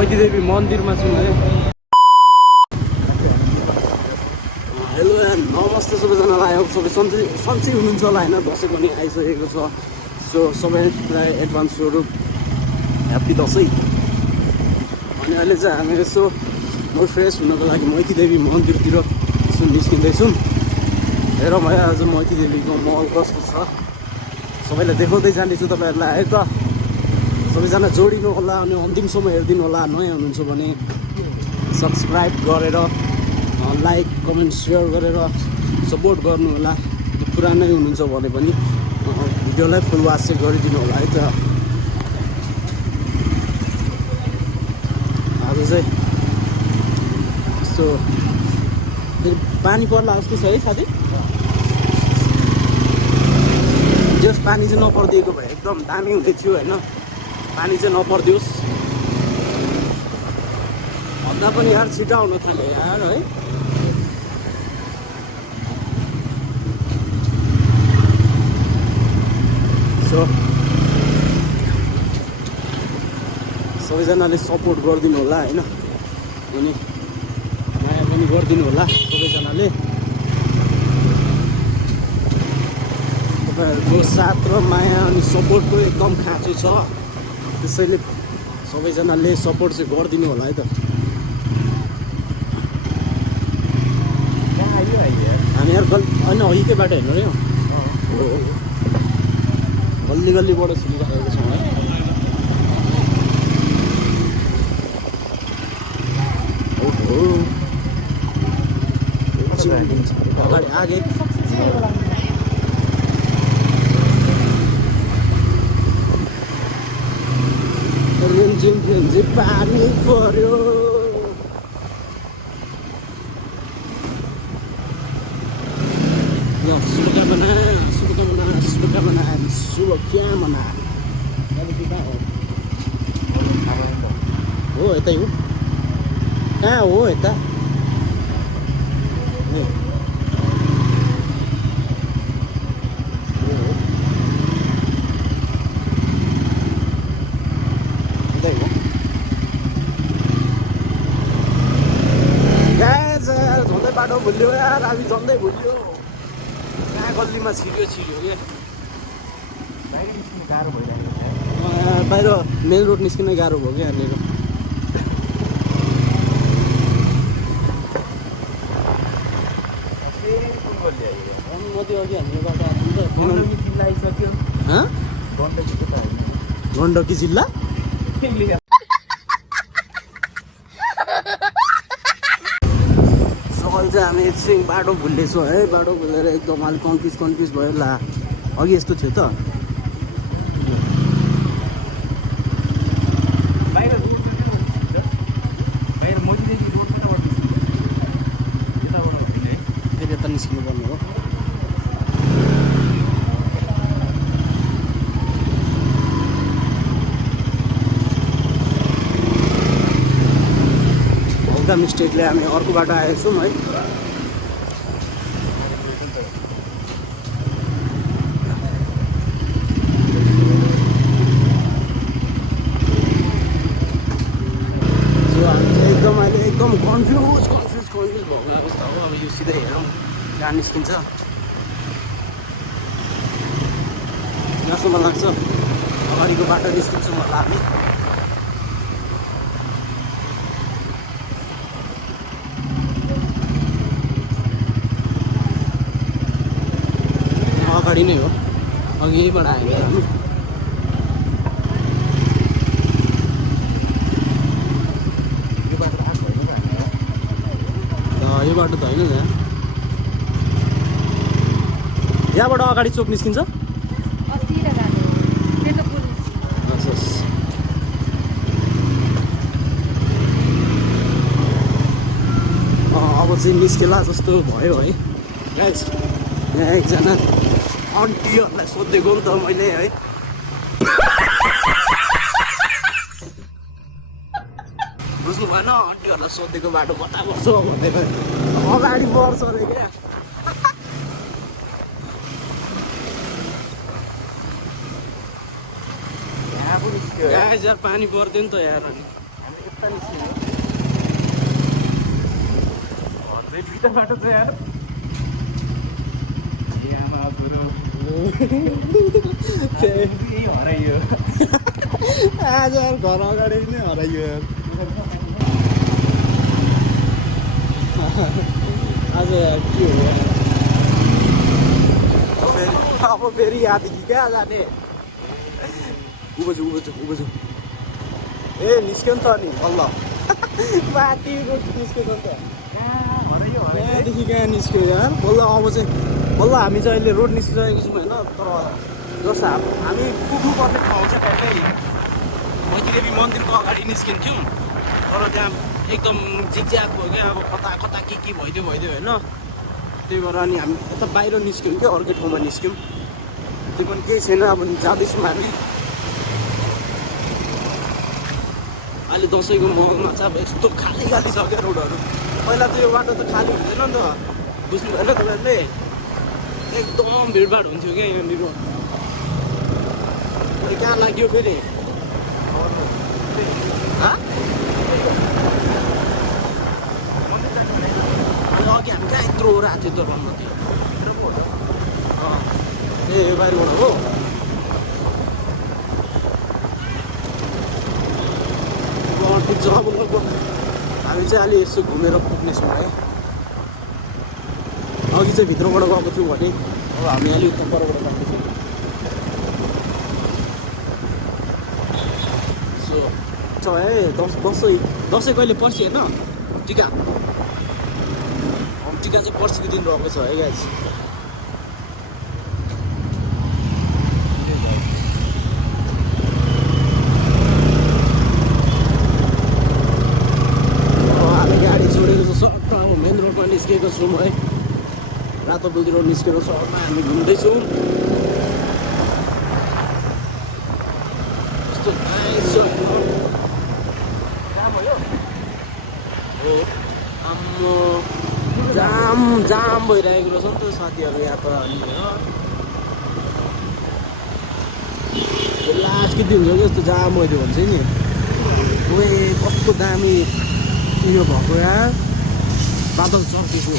मैतीदेवी मन्दिरमा छौँ है। हेलो एन्ड नमस्ते सबैजनालाई। अब सबै सन्चै हुनुहुन्छ होला होइन। दसैँ पनि आइसकेको छ, सो सबैलाई एडभान्स स्वरूप ह्याप्पी दसैँ। अनि अहिले चाहिँ हामी यसो म फ्रेस हुनको लागि मैतीदेवी मन्दिरतिर यसो निस्किँदैछौँ। हेर भयो आज मैतीदेवीको महल कस्तो छ सबैलाई देखाउँदै जाँदैछु तपाईँहरूलाई है त। सबैजना जोडिनु होला अनि अन्तिमसम्म हेरिदिनु होला। नयाँ हुनुहुन्छ भने सब्सक्राइब गरेर लाइक कमेन्ट सेयर गरेर सपोर्ट गर्नु होला। पुरानै हुनुहुन्छ भने पनि भिडियोलाई फुल वाच चाहिँ गरिदिनु होला है त। आज चाहिँ यस्तो फेरि पानी पर्ला जस्तो छ है साथी। जस पानी चाहिँ नपरिदिएको भए एकदम दामी हुँदै थियो होइन। पानी चाहिँ नपरिदियोस् भन्दा पनि यार छिटो आउन थाल्यो यार है। सो सबैजनाले सपोर्ट गरिदिनु होला होइन। अनि माया पनि गरिदिनु होला सबैजनाले। तपाईँहरूको साथ र माया अनि सपोर्टको एकदम खाँचो छ, त्यसैले सबैजनाले सपोर्ट चाहिँ गरिदिनु होला है त। हामी यार होइन अहिकै बाटो हेर्नु रे हो, गल्ली गल्लीबाट सुनिरहेको छौँ है। अगाडि आगे रिमझिम पानी पर्यो। शुभकामना शुभकामना शुभकामना शुभकामना। हो यतै हो, कहाँ हो यता? झन्डै बाटो भुल्यो यार, हामी झन्डै भुल्यो। कहाँ गल्लीमा छिर्यो क्या। गाह्रो भइरहेको छ बाहिर मेन रोड निस्किन गाह्रो भयो क्या यहाँनिर। गण्डकी जिल्ला सकाल चाहिँ हामी एकछिन बाटो भुल्दैछौँ है। बाटो भुलेर एकदम अलिक कन्फ्युज भयो ला। अघि यस्तो थियो त फेरि यता निस्किनु पर्ने हो। हल्का मिस्टेकले हामी अर्को बाटो आएका छौँ है। एकदम अहिले एकदम कन्फ्युज भएको अवस्था हो। अब यो सिधै हेरौँ कहाँ निस्किन्छ। जहाँसम्म लाग्छ अगाडिको बाटो निस्किन्छौँ होला हामी। अगाडि नै हो, अघिबाट आएको हामी। यो बाटो त होइन यहाँ, यहाँबाट अगाडि चोक निस्किन्छ। अब चाहिँ निस्केला जस्तो भयो है गाइस। यहाँ एकजना आन्टीहरूलाई सोधेको नि त मैले है। बुझ्नु भएन, आन्टीहरूलाई सोधेको बाटो कता पर्छ भनेको। अगाडि पर्छ अरे क्या। यार पानी पर्दैन त यार। यता निस्कियो अझै दुईटा बाटो छ यार हराइयो आज यार घर अगाडि नै हराइयो यार आज यार के हो अब फेरि यहाँदेखि क्या जाने उँभो छु ए निस्क्यो नि त नि बल्ल माथि रोड निस्केछ नि त यहाँदेखि कहाँ निस्क्यो यार बल्ल अब चाहिँ बल्ल हामी चाहिँ अहिले रोड निस्किरहेको छौँ होइन तर जस्तो हामी पुग्नुपर्ने ठाउँ चाहिँ पहिल्यै मैतीदेवी मन्दिरको अगाडि निस्किन्थ्यौँ तर त्यहाँ एकदम झिकझ्याक भयो क्या अब कता कता के भइदियो होइन त्यही भएर अनि हामी यता बाहिर निस्क्यौँ क्या अर्कै ठाउँमा निस्क्यौँ त्यो पनि केही छैन अब जाँदैछौँ हामी अहिले दसैँको मौसममा चाहिँ अब यस्तो खाली छ क्या रोडहरू पहिला त यो बाटो त खाली हुँदैन नि त बुझ्नु भएन तपाईँहरूले एकदम भिडभाड हुन्थ्यो क्या यहाँनिर कहाँ लाग्यो फेरि अनि अघि हामी कहाँ यत्रो रात थियो त भन्नु थियो ए बाहिरबाट हो ठिक छ अब हामी चाहिँ अलि यसो घुमेर पुग्नेछौँ है अघि चाहिँ भित्रबाट गएको थियौँ भने अब हामी अलिक परबाट जाँदैछौँ सो है दसैँ कहिले पर्सि होइन टिका टिका चाहिँ पर्सिको दिन रहेको छ है गाइस निस्केको छौँ है रातो बुल्दी रोड निस्केर सहरमा हामी घुम्दैछौँ यस्तो आम्मो जाम भइरहेको रहेछ नि त साथीहरू यहाँ त अनि लास्ट के दिन हुन्छ कि यस्तो जाम भइदियो भने चाहिँ नि ओए कस्तो दामी उयो भएको यार बादल चर्केको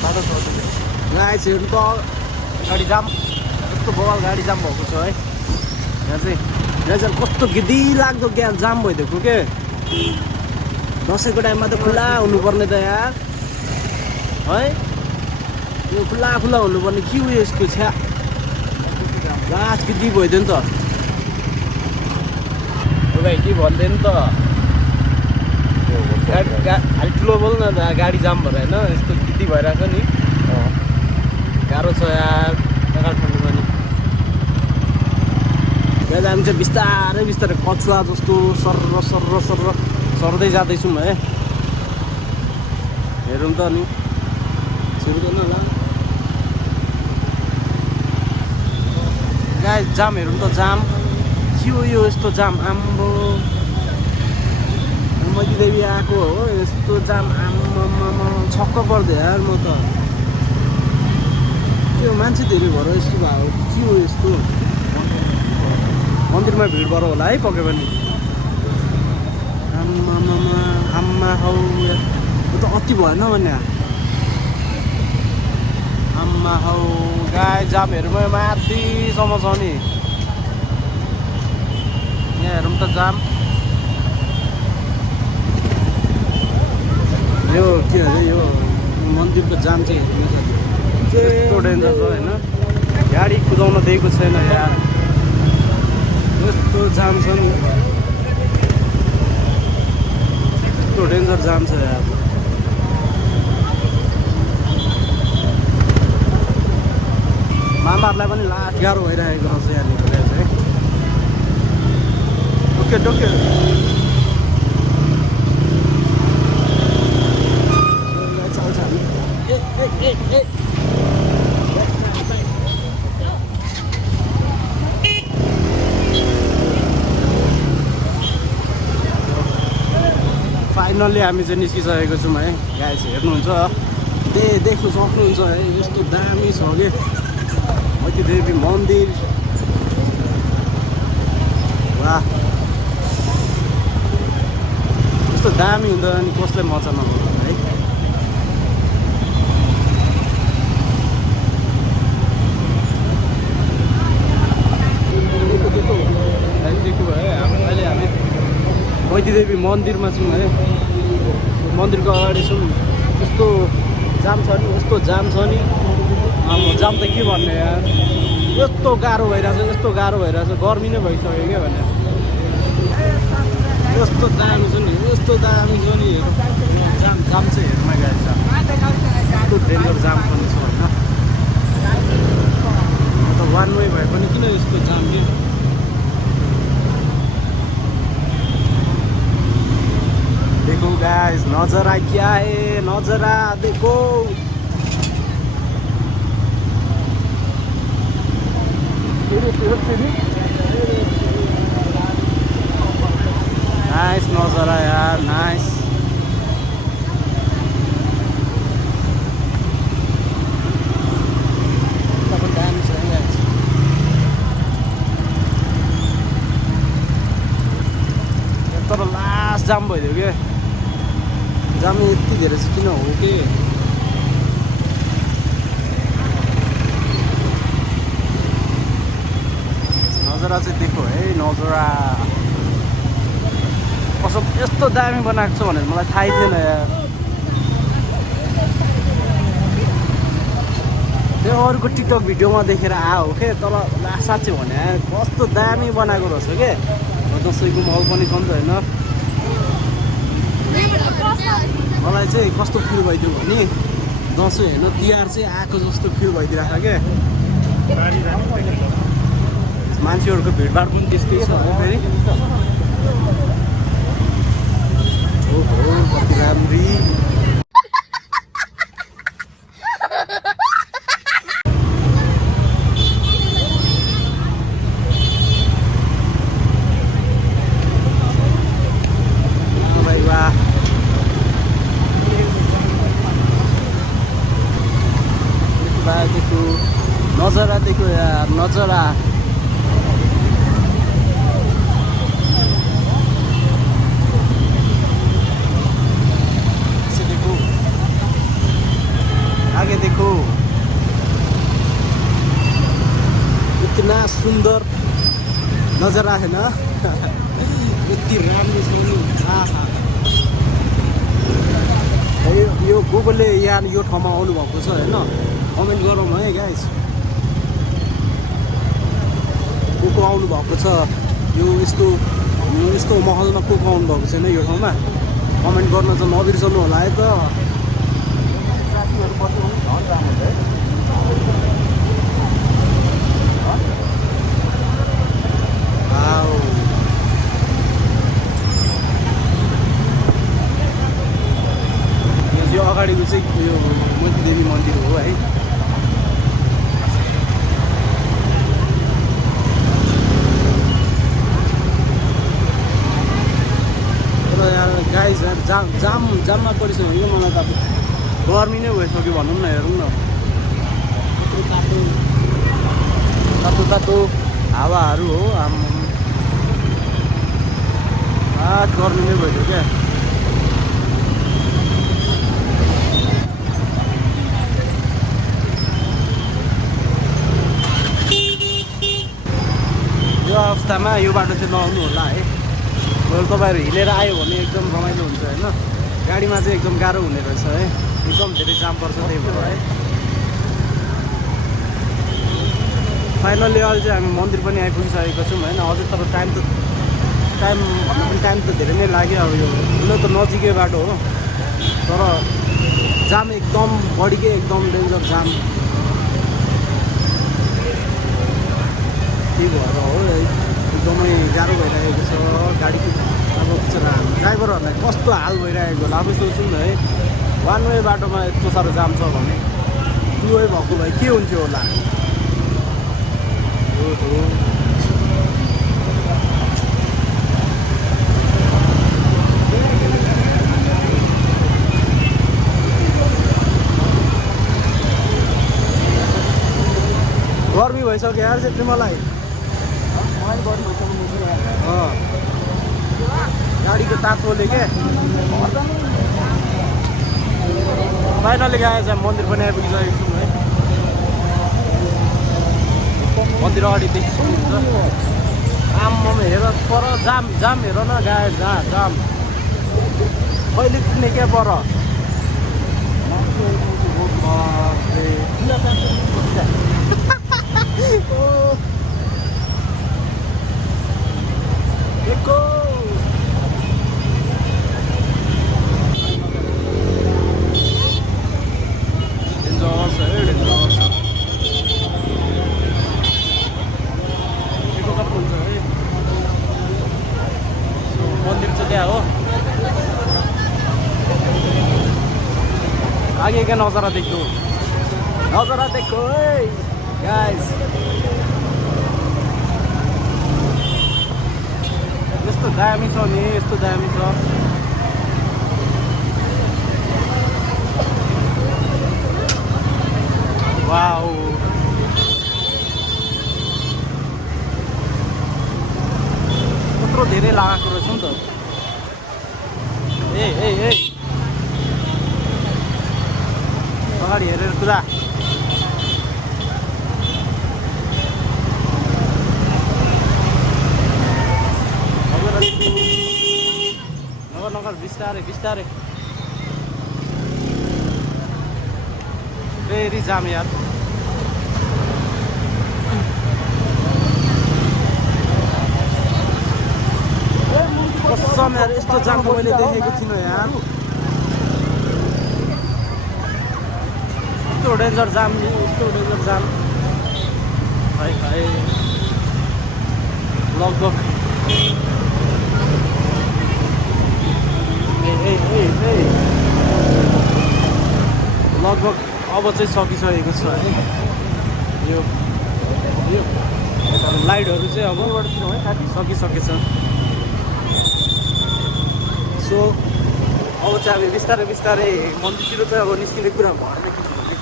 बादल चर्केको गाइसहरू त गाडी जाम कस्तो बवाल गाडी जाम भएको छ है यहाँ चाहिँ कस्तो गिदी लाग्दो क्या जाम भइदिएको के दसैँको टाइममा त खुल्ला हुनुपर्ने त यार है यो खुल्ला हुनुपर्ने के उयो यस्तो छ्या लास्ट गिदी भइदियो नि त भाइ के भन्दै नि त अलि ठुलो बोल न त गाडी जाम भएर होइन यस्तो गिटी भइरहेको नि गाह्रो छ यार काठमाडौँ पनि यहाँ हामी चाहिँ बिस्तारै कछुवा जस्तो सर्र सर्दै जाँदैछौँ है हेरौँ त अनि छिर्दैन होला गाई जाम हेरौँ त जाम के हो यो यस्तो जाम आम्बो मैतीदेवी आएको हो यस्तो जाम आम्मा छक्क पर्दै यार म त त्यो मान्छे धेरै भएर यस्तो भयो के हो यस्तो मन्दिरमा भिड भएर होला है पक्कै पनि आम्मा हौ यो त अति भएन भने आम्मा हौ गाई जामहरूमा माथिसम्म छ नि यहाँ हेरौँ त जाम यो के अरे यो मन्दिरको जाम चाहिँ यस्तो डेन्जर छ होइन गाडी कुदाउन दिएको छैन यार यस्तो जाम छ नि यस्तो डेन्जर जाम छ यार मामाहरूलाई पनि लास्ट गाह्रो भइरहेको रहेछ यहाँनिर चाहिँ टोक्यो फाइनल्ली हामी चाहिँ निस्किसकेको छौँ है गाइस हेर्नुहुन्छ देख्नु सक्नुहुन्छ है यस्तो दामी छ कि मैतीदेवी मन्दिर वाह यस्तो दामी हुँदा अनि कसले मजा नगर्नु है अहिले हामी मैतीदेवी मन्दिरमा छौँ है मन्दिरको अगाडि छौँ यस्तो जाम छ नि यस्तो जाम छ नि अब जाम त के भन्ने यार यस्तो गाह्रो भइरहेछ गर्मी नै भइसक्यो क्या भने यस्तो दामी छ नि जाम चाहिँ हेर्नुमा गाडी छ यस्तो डेन्जर जाम पनि छ होइन त वान वे भए पनि किन यस्तो जाम के देखो गाइस नजारा क्या है नजारा देखो नाइस नजारा यार नाइस तर लास्ट जाम भइदियो के जाम यति धेरै चाहिँ किन हो कि नजरा चाहिँ देखो है नजरा कसो यस्तो दामी बनाएको छ भनेर मलाई थाहै थिएन यार त्यो अरूको टिकटक भिडियोमा देखेर आयो के तर साँच्चै भने कस्तो दामी बनाएको रहेछ के दसैँको माहौल पनि छ नि त होइन मलाई चाहिँ कस्तो फिल भइदियो भने दसैँ होइन तिहार चाहिँ आएको जस्तो फिल भइदिरहेको क्या मान्छेहरूको भिडभाड पनि त्यस्तै छ फेरि ओहो कति राम्री देखो नजारा देखो यार नजारा से देखो आगे देखो इतना सुंदर नजारा है ना यति राम्रो छ नि यो गुगलले यहाँ यो ठाउँमा आउनु भएको छ होइन कमेन्ट गरौँ है गाइस को आउनु भएको छ यो यस्तो महलमा को आउनु भएको छैन यो ठाउँमा कमेन्ट गर्न चाहिँ नबिर्सनु होला है त यो अगाडिको चाहिँ यो मैतीदेवी मन्दिर हो है गाइस जाममा परिसक्यो कि मलाई त गर्मी नै भइसक्यो भनौँ न हेरौँ न तातो हावाहरू हो गर्मी नै भइसक्यो क्या यो अवस्थामा यो बाटो चाहिँ नआउनु होला है तपाईँहरू हिँडेर आयो भने एकदम रमाइलो हुन्छ होइन गाडीमा चाहिँ एकदम गाह्रो हुने रहेछ है एकदम धेरै जाम पर्छ त्यही भएर है फाइनल्ली अहिले चाहिँ हामी मन्दिर पनि आइपुगिसकेको छौँ होइन अझै तर टाइम त धेरै नै लाग्यो अब यो त नजिकै बाटो हो तर जाम एकदम बढीकै एकदम डेन्जर जाम त्यही भएर हो एकदमै गाह्रो भइरहेको छ गाडीको अब ड्राइभरहरूलाई कस्तो हाल भइरहेको होला आफै सोच्नु न है वान वे बाटोमा यस्तो साह्रो जाम छ भने टु वे भएको भए के हुन्थ्यो होला गर्मी भइसक्यो यार चाहिँ मलाई गाडीको तातोले के फाइनली गएछ मन्दिर पनि आइपुगिसकेको छौँ है मन्दिर अगाडि देखि सक्नुहुन्छ आम्म हेर पर जाम जाम हेर न गाए जाम कहिले पुग्ने क्या पर मन्दिर चाहिँ त्यहाँ हो आगे का नजारा देखो गाइस यस्तो दामी छ नि यस्तो दामी छ वाउ कत्रो धेरै लागेको रहेछ नि त ए अगाडि हेरेर कुरा नगर बिस्तारै फेरि जाम यार कसम यार यस्तो जाम त मैले देखेको थिइनँ यार यस्तो डेन्जर जाम खै लगभग लगभग अब चाहिँ सकिसकेको छ है यो लाइटहरू चाहिँ अब सकिसकेछ सो अब चाहिँ हामी बिस्तारै मन्दिरतिर चाहिँ अब निस्किने कुरा भएन किनभने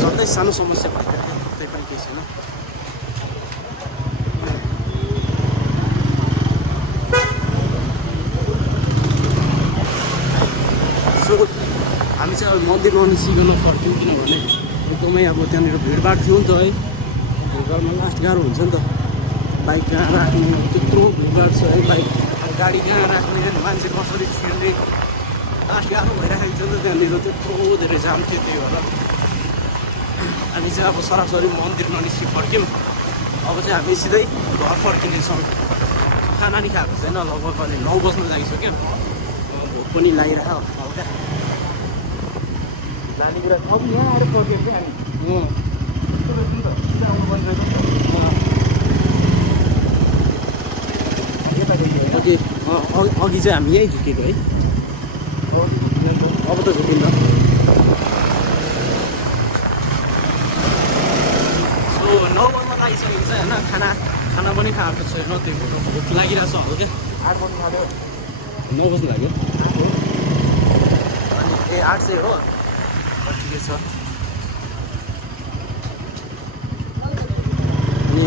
झन्डै सानो समस्या भयो त्यही पनि केही छैन सो हामी चाहिँ अब मन्दिरमा निस्किकन फर्क्यौँ किनभने एकदमै अब त्यहाँनिर भिडभाड थियो नि त है भिडभाडमा लास्ट गाह्रो हुन्छ नि त बाइक कहाँ राख्ने त्यत्रो भिडभाड छ है बाइक गाडी कहाँ राख्ने मान्छे कसरी छिर्ने लास्ट गाह्रो भइराखेको थियो नि त त्यहाँनिर त्यत्रो धेरै जाम थियो त्यही भएर हामी चाहिँ अब सरासरी मन्दिरमा निस्कि फर्क्यौँ अब चाहिँ हामी सिधै घर फर्किनेछौँ खाना नि खाएको छैन लगभग अहिले 9 बज्न लागिसक्यो भोक पनि लागिरहेको हल्का लाने कुरा अब यहाँ आएर फर्क्यौँ क्या हामी अघि चाहिँ हामी यहीँ झुकेको है अब त झुकिन्न सो 9 बज्न लागिसकेको छ होइन खाना पनि खाएको छैन त्यो भोक लागिरहेको छ हल्का 8 बज्नु लाग्यो 9 बज्नु लाग्यो अनि 8 चाहिँ हो ठिकै छ अनि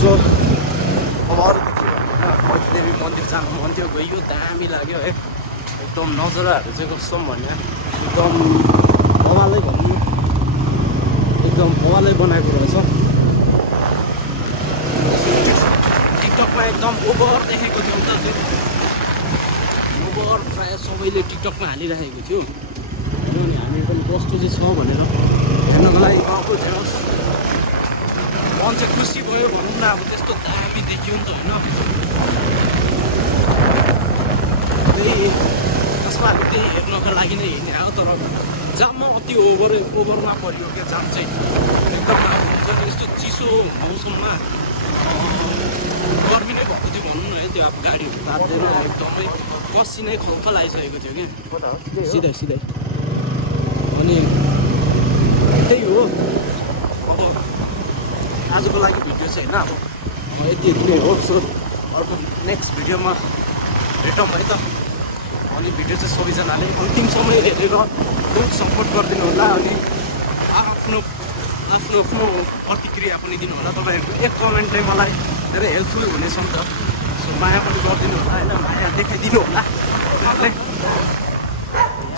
सो अब अरू के भन्नु देवी मन्दिर जानु मन थियो गयो दामी लाग्यो है एकदम नजराहरू चाहिँ कस्तो भन्ने एकदम भवालै भन्नु एकदम भवालै बनाएको रहेछ टिकटकमा एकदम ओभर देखेको थियो नि त त्यो ओभर प्रायः सबैले टिकटकमा हालिराखेको थियो किनभने हामी पनि कस्तो चाहिँ छ भनेर हेर्नको लागि गएको थियो मन चाहिँ खुसी भयो भनौँ न अब त्यस्तो दामी देखियो नि त होइन त्यही त्यसमा हामी त्यही हेर्नको लागि नै हिँड्ने आयो तर जाममा अति ओभरमा परियो क्या जाम चाहिँ एकदम हुन्छ नि यस्तो चिसो मौसममा गर्मी नै भएको थियो भनौँ न है त्यो अब गाडीहरू तात्दैन एकदमै पसिनै खलखल आइसकेको थियो क्या सिधै अनि त्यही हो अब आजको लागि भिडियो चाहिँ होइन अब यति नै हो सो अर्को नेक्स्ट भिडियोमा भेटौँ है त। अनि भिडियो चाहिँ सबैजनाले अन्तिमसम्म हेरेर बहुत सपोर्ट गरिदिनु होला। अनि आफ्नो आफ्नो आफ्नो प्रतिक्रिया पनि दिनु होला। तपाईँहरूको एक कमेन्टले मलाई धेरै हेल्पफुल हुनेछ नि त। सो माया पनि गरिदिनु होला होइन, माया देखाइदिनु होला।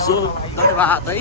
सो धन्यवाद है।